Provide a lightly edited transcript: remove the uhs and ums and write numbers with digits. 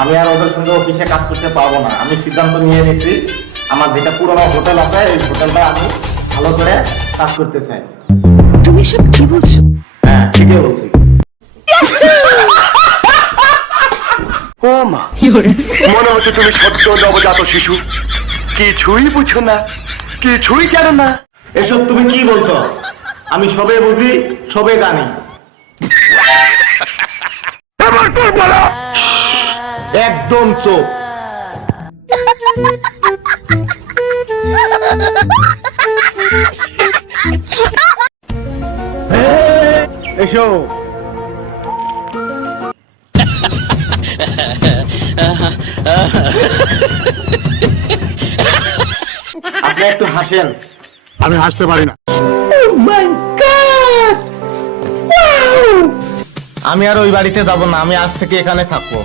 আমি আর ওদের সঙ্গে অফিসে কাজ করতে পারবো না। আমি সিদ্ধান্ত নিয়ে নিয়েছি, আমার যেটা পুরোনো হোটেল আছে এই হোটেলটা আমি ভালো করে কাজ করতে চাই। তুমি সব কি বলছো? হ্যাঁ, ঠিকই বলছি। ও মা, মনে হচ্ছে তুমি সদ্য নবজাত শিশু, কিছুই বুঝো না, কিছুই জানো না। এসব তুমি কি বলছো? আমি সবে বুঝি, সবে জানি। একদম চোখ। এসো। আপনি একটু হাসেন। আমি হাসতে পারি না। আমি আর ওই বাড়িতে যাব না, আমি আজ থেকে এখানে থাকবো।